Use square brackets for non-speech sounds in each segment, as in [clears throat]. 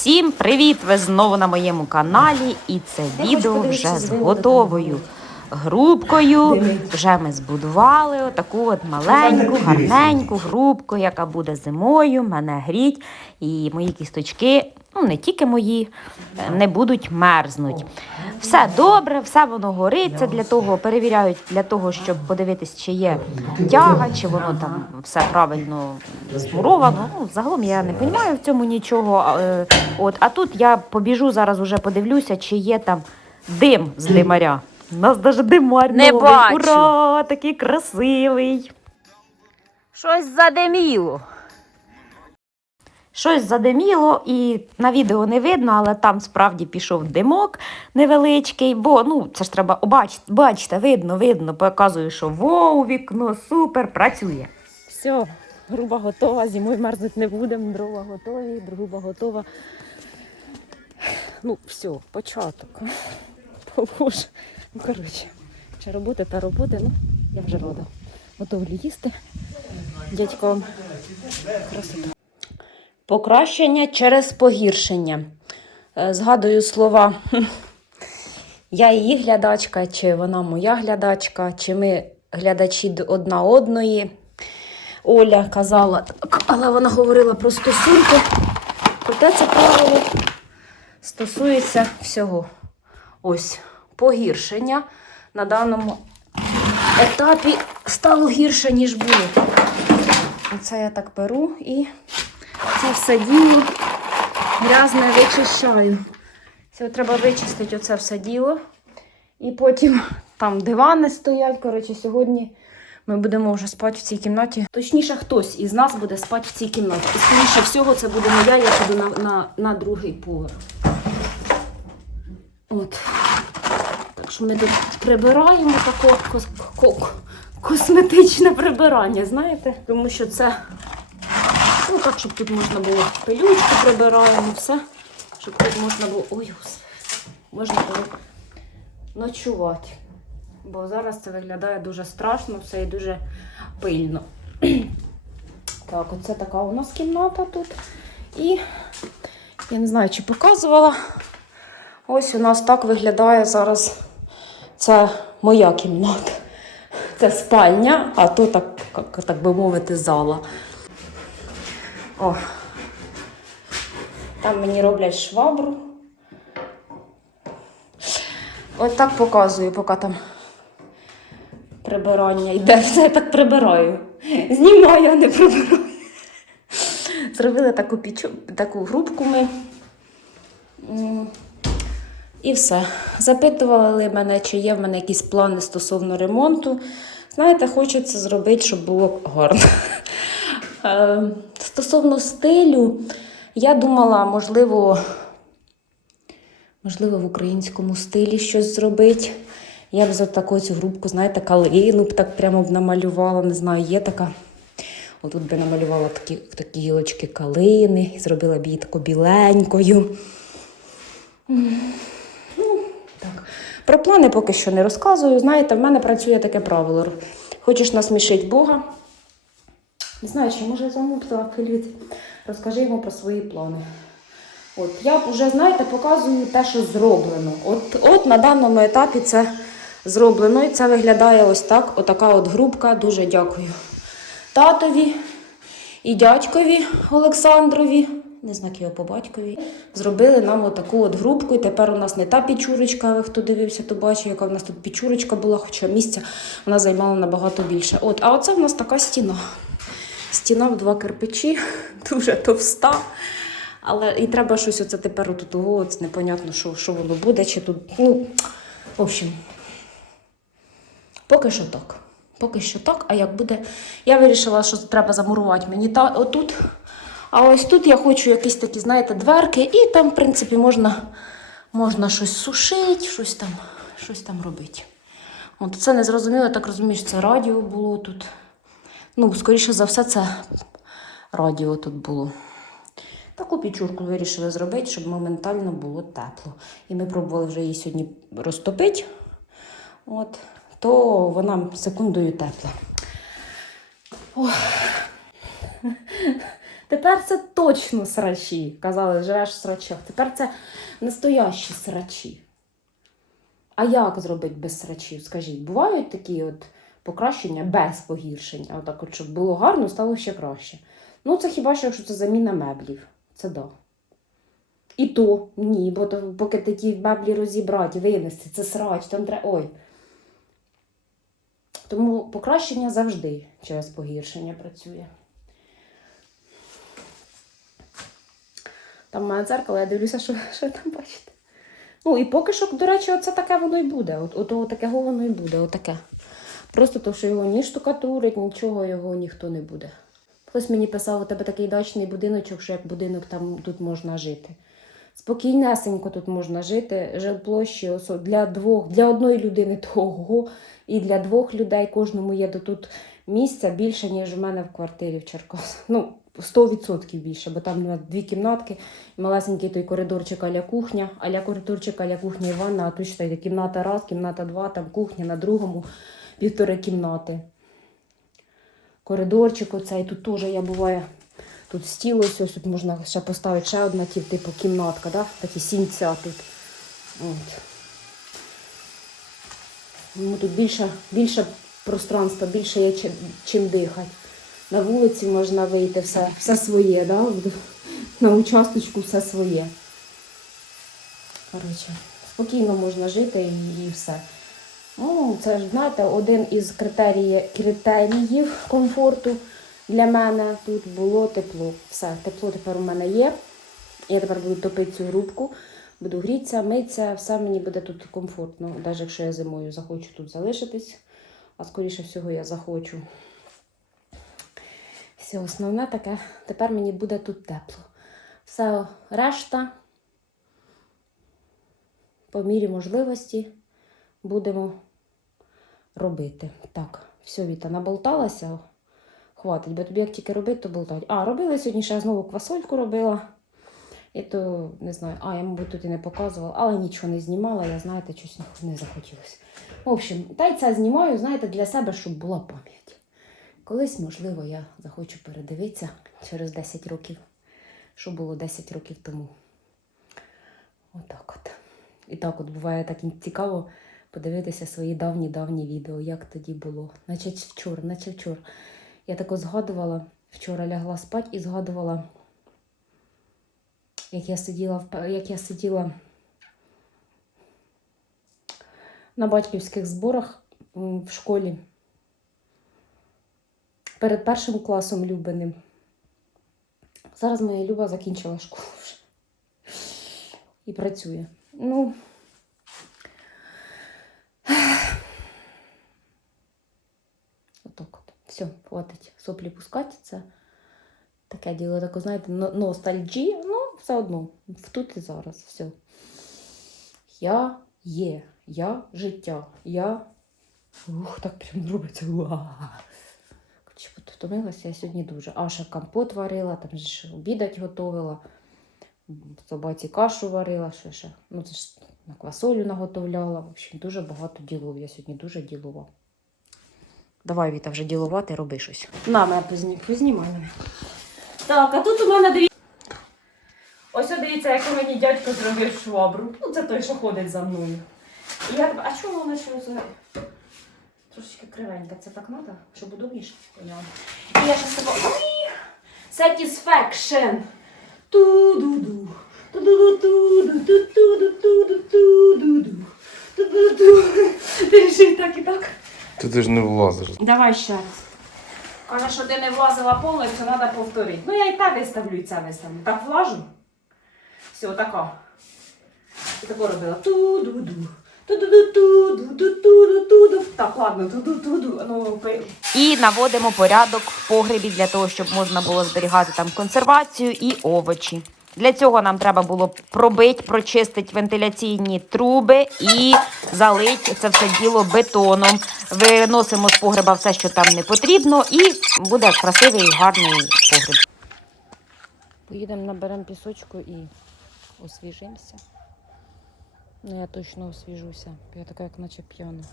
Всім привіт! Ви знову на моєму каналі, і це відео вже з готовою грубкою. Вже ми збудували отаку от маленьку, гарненьку грубку, яка буде зимою, мене гріть, і мої кісточки, ну не тільки мої, е, не будуть мерзнуть. Все добре, все воно горить. Це для того перевіряють для того, щоб подивитись, чи є тяга, чи воно там все правильно змуровано. Ну, загалом я не розумію в цьому нічого. е, От, а тут я побіжу зараз, уже подивлюся, чи є там дим з димаря. У нас навіть димар Не новий. бачу. Ура! Такий красивий. Щось задиміло. Щось задиміло, і на відео не видно, але там справді пішов димок невеличкий, бо ну це ж треба обачити. Бачите, видно, видно, показую, що воу, вікно супер працює. Все, груба готова, зимою мерзнуть не будемо, дрова готові, груба готова. Ну, все, початок. Боже. Ну, коротше, чи роботи та роботи, ну, я вже рада. Готовлю їсти. Дядьком. Красота. Покращення через погіршення. Е, Згадую слова. Я її глядачка, чи вона моя глядачка, чи ми глядачі одна одної. Оля казала, але вона говорила про стосунки. Проте це правило стосується всього. Ось погіршення на даному етапі стало гірше, ніж було. Оце я так беру і це все діло грязне вичищаю. Це треба вичистити оце все діло. І потім там дивани стоять. Коротше, сьогодні ми будемо вже спати в цій кімнаті. Точніше, хтось із нас буде спати в цій кімнаті. І скоріше всього, це буде моя, я піду на, на, на другий поверх. От. Що ми тут прибираємо таке кос- ко- косметичне прибирання, знаєте? Тому що це Ну, так, щоб тут можна було пилючку прибираємо, все. Щоб тут можна було. Ой, можна було ночувати. Бо зараз це виглядає дуже страшно, все і дуже пильно. [clears throat] Так, оце така у нас кімната тут. І я не знаю, чи показувала. Ось у нас так виглядає зараз. Це моя кімната. Це спальня, а то так, так би мовити, зала. О. Там мені роблять швабру. От так показую, поки там прибирання йде. Все я так прибираю. Знімаю, а не прибираю. Зробили таку пічу, таку грубку ми. І все. Запитували мене, чи є в мене якісь плани стосовно ремонту. Знаєте, хочеться зробити, щоб було гарно. [laughs] Е, Стосовно стилю, я думала, можливо, можливо, в українському стилі щось зробити. Я б за таку цю грубку, знаєте, калину б так прямо б намалювала. Не знаю, є така. Отут би намалювала такі, такі гілочки калини, зробила б її таку біленькою. Так. Про плани поки що не розказую. Знаєте, в мене працює таке правило. Хочеш насмішити Бога, не знаю, чи може замовила Феліт. Розкажи йому про свої плани. От я вже, знаєте, показую те, що зроблено. От, от на даному етапі це зроблено. І це виглядає ось так. Отака от грубка. Дуже дякую татові і дядькові Олександрові. Не знаю, як його по батькові. Зробили нам отаку от грубку. І тепер у нас не та пічурочка, хто дивився, то бачив, яка в нас тут пічурочка була, хоча місця вона займала набагато більше. От, а оце в нас така стіна. Стіна в два кирпичі, [laughs] дуже товста. Але і треба щось оце тепер отут от непонятно, що, що воно буде, чи тут. Ну, в общем, поки що так. Поки що так, а як буде. Я вирішила, що треба замурувати мені та, отут. А ось тут я хочу якісь такі, знаєте, дверки, і там, в принципі, можна, можна щось сушити, щось там, щось там робити. От це не зрозуміло, так розумію, що це радіо було тут. Ну, скоріше за все, це радіо тут було. Таку пічурку вирішили зробити, щоб моментально було тепло. І ми пробували вже її сьогодні розтопити, от, то вона секундою тепла. Ох. Тепер це точно срачі. Казали, живеш в срачах. Тепер це настоящі срачі. А як зробити без срачів? Скажіть, бувають такі от покращення без погіршення? Отак, от, щоб було гарно, стало ще краще. Ну, це хіба що, якщо це заміна меблів. Це да. І то ні, бо то, поки ти ті меблі розібрати, винести, це срач, там треба. Ой. Тому покращення завжди через погіршення працює. Там має дзеркало, я дивлюся, що, що там бачите. Ну, і поки що, до речі, оце таке воно і буде. От, от, такого воно і буде, отаке. Просто то, що його ні штукатурить, нічого його ніхто не буде. Хтось мені писав, у тебе такий дачний будиночок, що як будинок там тут можна жити. Спокійнесенько тут можна жити, жилплощі для двох, для одної людини того, і для двох людей кожному є до тут місця більше, ніж у мене в квартирі в Черкасах. Ну, 100% більше, бо там у нас дві кімнатки, малесенький той коридорчик аля кухня, аля коридорчик аля кухня і ванна, а тут йде кімната раз, кімната два, там кухня на другому, півтори кімнати. Коридорчик оцей, тут теж я буває, тут стіл ось, ось тут можна ще поставити ще одна, ті- типу кімнатка, да? такі сінця тут. От. Ну, тут більше, більше пространства, більше є чим, дихати. На вулиці можна вийти, все, все своє, да? На участочку все своє. Коротше, спокійно можна жити і, і все. Ну, це ж, знаєте, один із критерії, критеріїв комфорту для мене тут було тепло. Все, тепло тепер у мене є. Я тепер буду топити цю грубку, буду грітися, митися, все мені буде тут комфортно, навіть якщо я зимою захочу тут залишитись, а скоріше всього я захочу. Все, основне таке, тепер мені буде тут тепло. Все решта, по мірі можливості, будемо робити. Так, все, Віта, наболталася. Хватить, бо тобі як тільки робити, то болтать. А, робила сьогодні ще знову квасольку робила. І то не знаю, а я, мабуть, тут і не показувала, але нічого не знімала, я знаєте, щось не захотілося. В общем, та й це знімаю, знаєте, для себе, щоб була пам'ять. Колись, можливо, я захочу передивитися через 10 років, що було 10 років тому. Отак от. І так от буває так цікаво подивитися свої давні-давні відео, як тоді було. Наче вчора, наче вчора. Я тако згадувала, вчора лягла спати і згадувала, як я сиділа як я сиділа на батьківських зборах в школі перед першим класом Любиним. Зараз моя Люба закінчила школу вже і працює. Ну, отак от. Все, хватить соплі пускати. Це таке діло, таке, знаєте, но- ностальджія, ну, все одно, в тут і зараз, все. Я є, я життя, я. Ух, так прям робиться. Коротше, втомилася я сьогодні дуже. А ще компот варила, там ж обідать готувала, собаці кашу варила, що ще. Ну, це ж на квасолю наготовляла. В общем, дуже багато ділов. Я сьогодні дуже ділова. Давай, Віта, вже ділувати, роби щось. На, мене позні... познімай мене. Так, а тут у мене дивіться. Ось от дивіться, як мені дядько зробив швабру. Ну, це той, що ходить за мною. І я... А чому воно ще це? Трошечки кривенька, це так треба, щоб удобніше поняла. І я ще себе. Satisfaction. Ту-ду-ду. Ту-ду-ду-ду-ду-ду-ду-ду-ду-ду. Ту-ду-ду. Ти рішив так і так? Ти, ти ж не влазиш. Давай ще раз. Каже, що ти не влазила повністю, треба повторити. Ну я і так виставлю, і це виставлю. Так влажу. Все, отако. І тако робила. Ту-ду-ду. Так, ладно. Ну, пи- І наводимо порядок в погребі для того, щоб можна було зберігати там консервацію і овочі. Для цього нам треба було пробити, прочистити вентиляційні труби і залити це все діло бетоном. Виносимо з погреба все, що там не потрібно, і буде красивий і гарний погреб. Поїдемо, наберемо пісочку і освіжимося. Ну, я точно освіжуся. Я така, як наче п'яна.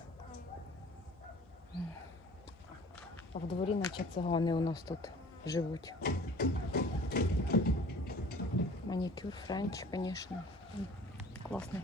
А в дворі наче цигани у нас тут живуть. Манікюр, френч, звісно. Класний.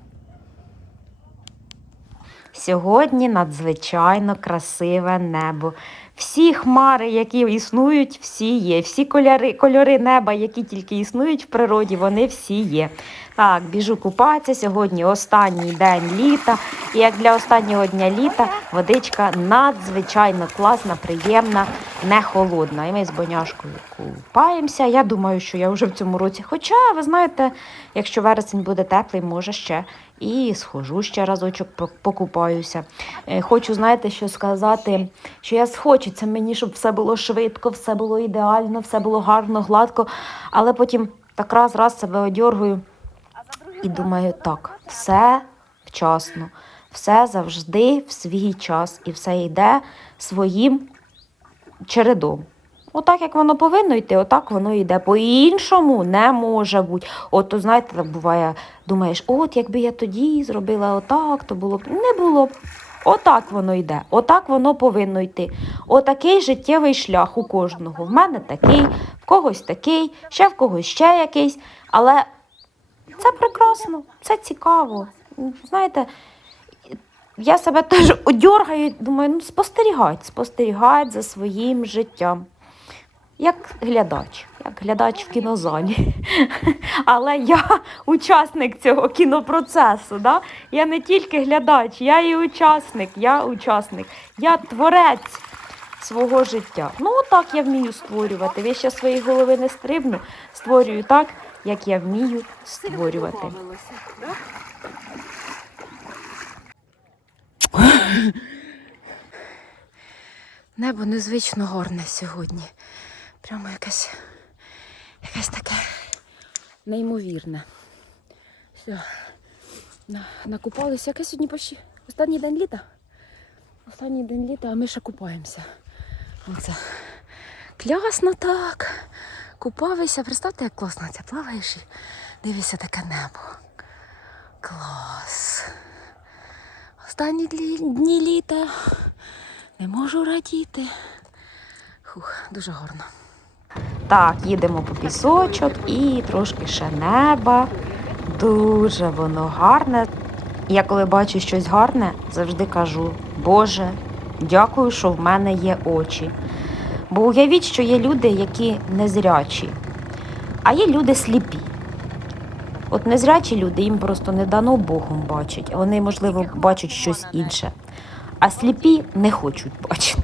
Сьогодні надзвичайно красиве небо. Всі хмари, які існують, всі є. Всі кольори, кольори неба, які тільки існують в природі, вони всі є. Так, біжу купатися. Сьогодні останній день літа. І як для останнього дня літа водичка надзвичайно класна, приємна, не холодна. І ми з боняшкою купаємося. Я думаю, що я вже в цьому році. Хоча, ви знаєте, якщо вересень буде теплий, може ще і схожу ще разочок покупаюся. Е, Хочу, знаєте, що сказати, що я схочеться мені, щоб все було швидко, все було ідеально, все було гарно, гладко, але потім так раз раз себе одьоргую і думаю, так, все вчасно, все завжди в свій час, і все йде своїм чередом. Отак, як воно повинно йти, отак воно йде. По-іншому не може бути. От, то, знаєте, так буває, думаєш, от якби я тоді зробила отак, то було б. Не було б. Отак воно йде, отак воно повинно йти. Отакий життєвий шлях у кожного. В мене такий, в когось такий, ще в когось ще якийсь. Але це прекрасно, це цікаво. Знаєте, я себе теж одьоргаю, думаю, ну спостерігать, спостерігать за своїм життям. Як глядач, як глядач в кінозалі. [laughs] Але я учасник цього кінопроцесу. Да? Я не тільки глядач, я і учасник, я учасник, я творець свого життя. Ну, так я вмію створювати. Ви ще свої голови не стрибну, створюю так, як я вмію створювати. Небо незвично гарне сьогодні. Прямо якесь, якесь таке неймовірне. Все. Накупалися. Яке сьогодні почти останній день літа? Останній день літа, а ми ще купаємося. Оце. Клясно так. Купавися. Представте, як класно це плаваєш і дивишся таке небо. Клас. Останні дні літа. Не можу радіти. Хух, дуже гарно. Так, їдемо по пісочок і трошки ще неба. Дуже воно гарне. Я коли бачу щось гарне, завжди кажу: Боже, дякую, що в мене є очі. Бо уявіть, що є люди, які незрячі, а є люди сліпі. От незрячі люди їм просто не дано Богом бачить, вони, можливо, бачать щось інше. А сліпі не хочуть бачити.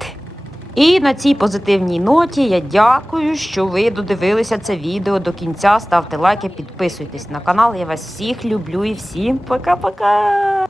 І на цій позитивній ноті я дякую, що ви додивилися це відео до кінця. Ставте лайки, підписуйтесь на канал. Я вас всіх люблю і всім пока-пока!